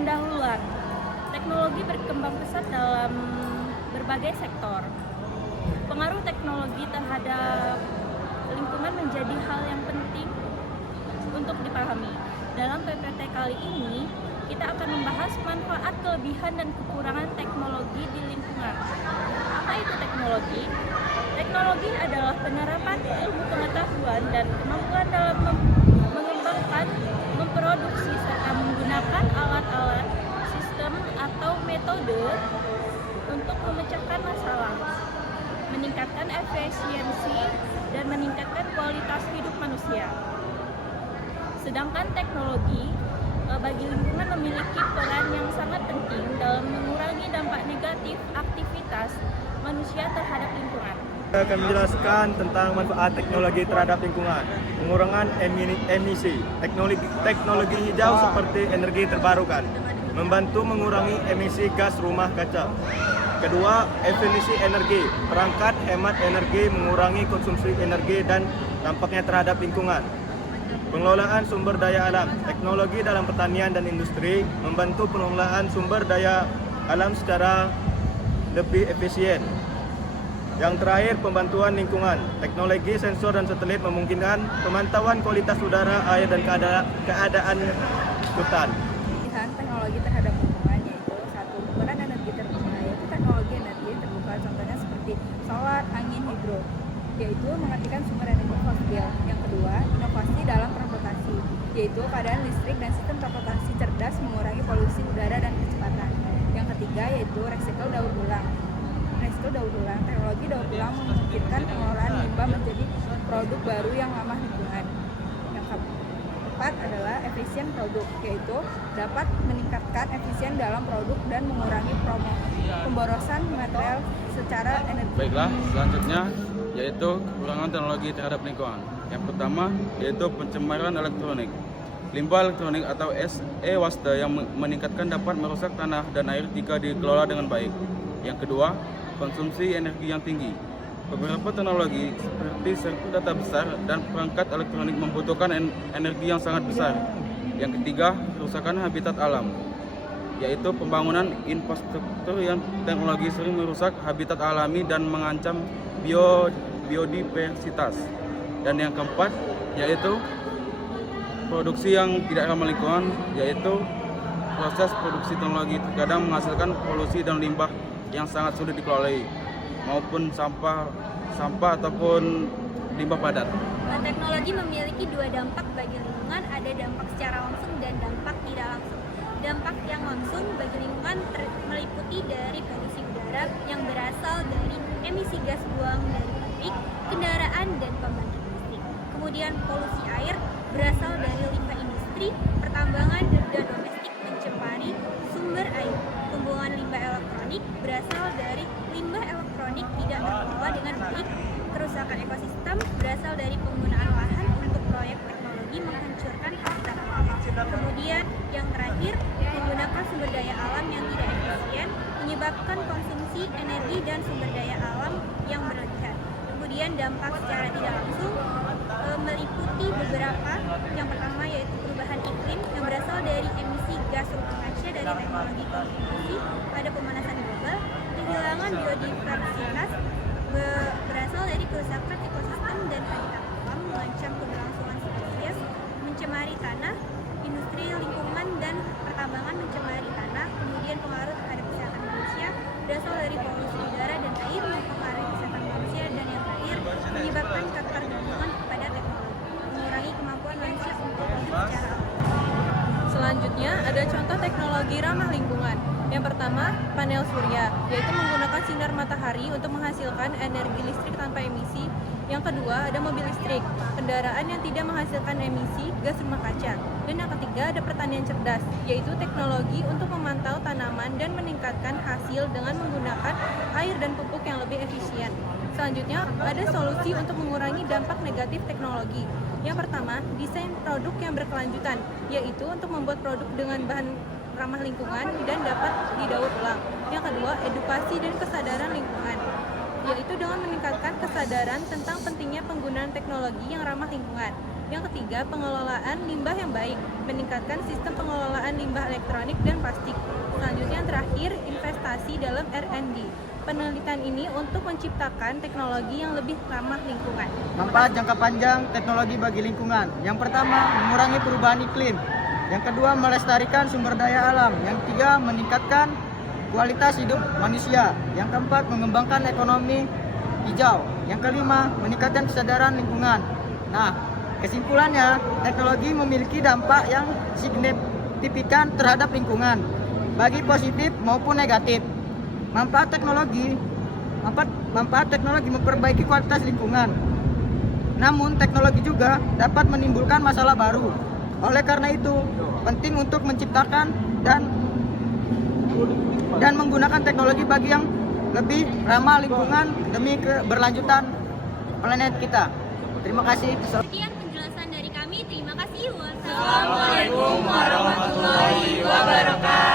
Pendahuluan. Teknologi berkembang pesat dalam berbagai sektor. Pengaruh teknologi terhadap lingkungan menjadi hal yang penting untuk dipahami. Dalam PPT kali ini, kita akan membahas manfaat, kelebihan, dan kekurangan teknologi di lingkungan. Apa itu teknologi? Teknologi adalah penerapan ilmu pengetahuan dan kemampuan dalam mengembangkan, memproduksi, serta menggunakan alat-alat, sistem, atau metode untuk memecahkan masalah, meningkatkan efisiensi, dan meningkatkan kualitas hidup manusia. Sedangkan teknologi bagi lingkungan memiliki peran yang sangat penting dalam mengurangi dampak negatif aktivitas manusia terhadap lingkungan. Saya akan menjelaskan tentang manfaat teknologi terhadap lingkungan. Pengurangan emisi. Teknologi hijau seperti energi terbarukan membantu mengurangi emisi gas rumah kaca. Kedua, efisiensi energi. Perangkat hemat energi, mengurangi konsumsi energi dan dampaknya terhadap lingkungan. Pengelolaan sumber daya alam. Teknologi dalam pertanian dan industri membantu pengelolaan sumber daya alam secara lebih efisien. Yang terakhir, pembantuan lingkungan. Teknologi sensor dan satelit memungkinkan pemantauan kualitas udara, air, dan keadaan hutan. Teknologi terhadap lingkungan yaitu satu, penggunaan energi terbuka, yaitu teknologi energi terbuka contohnya seperti solar, angin, hidro, yaitu mengartikan sumber energi fosil. Yang kedua, inovasi dalam transportasi, yaitu keadaan listrik dan sistem transportasi cerdas mengurangi polusi udara dan kecepatan. Yang ketiga yaitu recycle daur ulang. Teknologi daur ulang memungkinkan pengelolaan limbah menjadi produk baru yang ramah lingkungan. Yang keempat adalah efisien produk, yaitu dapat meningkatkan efisien dalam produk dan mengurangi pemborosan material secara energi. Baiklah, selanjutnya yaitu kekurangan teknologi terhadap lingkungan. Yang pertama yaitu pencemaran elektronik. Limbah elektronik atau e-waste yang meningkatkan dapat merusak tanah dan air jika dikelola dengan baik. Yang kedua, konsumsi energi yang tinggi. Beberapa teknologi seperti sirkuit data besar dan perangkat elektronik membutuhkan energi yang sangat besar. Yang ketiga, kerusakan habitat alam, yaitu pembangunan infrastruktur yang teknologi sering merusak habitat alami dan mengancam biodiversitas. Dan yang keempat, yaitu produksi yang tidak ramah lingkungan, yaitu proses produksi teknologi terkadang menghasilkan polusi dan limbah yang sangat sulit dikelola, maupun sampah ataupun limbah padat. Teknologi memiliki dua dampak bagi lingkungan, ada dampak secara langsung dan dampak tidak langsung. Dampak yang langsung bagi lingkungan meliputi dari polusi udara yang berasal dari emisi gas buang dari pabrik, kendaraan, dan pembangkit listrik. Kemudian polusi air berasal dari limbah industri, pertambangan, dan domestik mencemari sumber air. Pembuangan limbah elektronik berasal dari limbah elektronik tidak terkelola dengan baik. Kerusakan ekosistem berasal dari penggunaan lahan untuk proyek teknologi menghancurkan habitat alam. Kemudian yang terakhir, menggunakan sumber daya alam yang tidak efisien menyebabkan konsumsi energi dan sumber daya alam yang berlebihan. Kemudian dampak secara tidak langsung meliputi beberapa. Yang pertama yaitu perubahan iklim yang berasal dari emisi gas rumah kaca dari teknologi kontribusi pada pemanasan global, kehilangan biodiversitas berasal dari kerusakan ekosistem dan habitat alam, mengancam keberlangsungan spesies, mencemari tanah, industri lingkungan dan pertambangan mencemari tanah, kemudian pengaruh terhadap kesehatan manusia berasal dari polusi udara dan air mempengaruhi kesehatan manusia, dan yang terakhir menyebabkan ketergantungan kepada teknologi, mengurangi kemampuan manusia untuk hidup secara alami. Selanjutnya ada contoh teknologi ramah lingkungan. Yang pertama, panel surya, yaitu menggunakan sinar matahari untuk menghasilkan energi listrik tanpa emisi. Yang kedua, ada mobil listrik, kendaraan yang tidak menghasilkan emisi gas rumah kaca. Dan yang ketiga, ada pertanian cerdas, yaitu teknologi untuk memantau tanaman dan meningkatkan hasil dengan menggunakan air dan pupuk yang lebih efisien. Selanjutnya, ada solusi untuk mengurangi dampak negatif teknologi. Yang pertama, desain produk yang berkelanjutan, yaitu untuk membuat produk dengan bahan ramah lingkungan dan dapat didaur ulang. Yang kedua, edukasi dan kesadaran lingkungan, yaitu dengan meningkatkan kesadaran tentang pentingnya penggunaan teknologi yang ramah lingkungan. Yang ketiga, pengelolaan limbah yang baik, meningkatkan sistem pengelolaan limbah elektronik dan plastik. Selanjutnya yang terakhir, investasi dalam R&D. Penelitian ini untuk menciptakan teknologi yang lebih ramah lingkungan. Manfaat jangka panjang teknologi bagi lingkungan. Yang pertama, mengurangi perubahan iklim. Yang kedua, melestarikan sumber daya alam. Yang ketiga, meningkatkan kualitas hidup manusia. Yang keempat, mengembangkan ekonomi hijau. Yang kelima, meningkatkan kesadaran lingkungan. Nah, kesimpulannya, teknologi memiliki dampak yang signifikan terhadap lingkungan, baik positif maupun negatif. Manfaat teknologi memperbaiki kualitas lingkungan. Namun, teknologi juga dapat menimbulkan masalah baru. Oleh karena itu, penting untuk menciptakan dan menggunakan teknologi bagi yang lebih ramah lingkungan demi keberlanjutan planet kita. Terima kasih. Sekian penjelasan dari kami. Terima kasih. Assalamualaikum warahmatullahi wabarakatuh.